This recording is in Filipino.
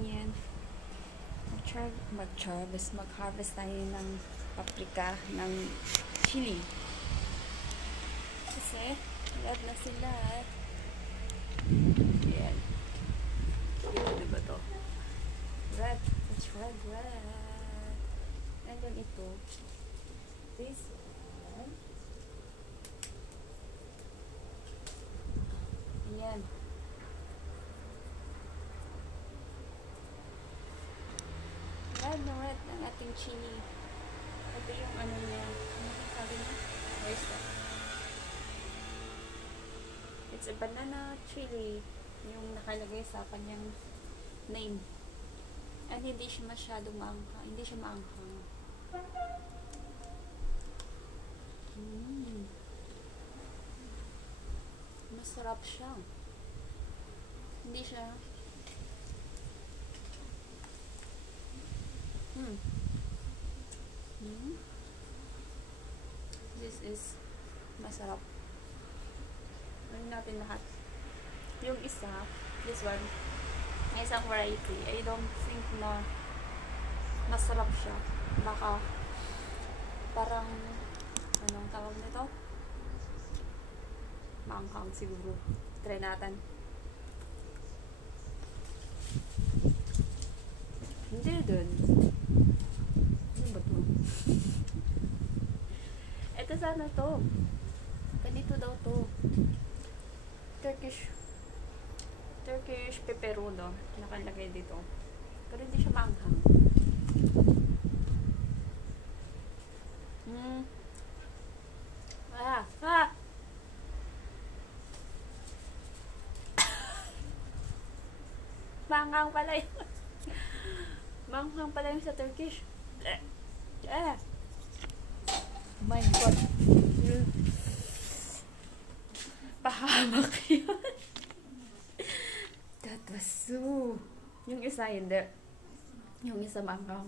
Yan. Mag-harvest tayo ng paprika, ng chili. Kasi, lahat na sila. Yan. Diba to? Red. It's red. And then ito. This one. Yan. Red ng ating chili. Ito yung ano niya. Ano sabi niya? Where's that? It's a banana chili. Yung nakalagay sa kanyang name. And hindi siya masyadong maanghang. Hindi siya maanghang. Masarap siya. Hindi siya This is masarap. Gawin natin lahat. Yung isa, this one, may isang variety. I don't think na masarap siya. Baka parang anong tawag nito? Maanghang siguro. Try natin. Hindi dun. Ano ba to? Ito sana to. Ganito daw to. Turkish pepperono. Nakalagay dito. Pero hindi siya maanghang. Maanghang pala yun. Maanghang pala yung sa Turkish. My God. Pahamak yun. That was so. Yung isa hindi. Yung isa maanghang.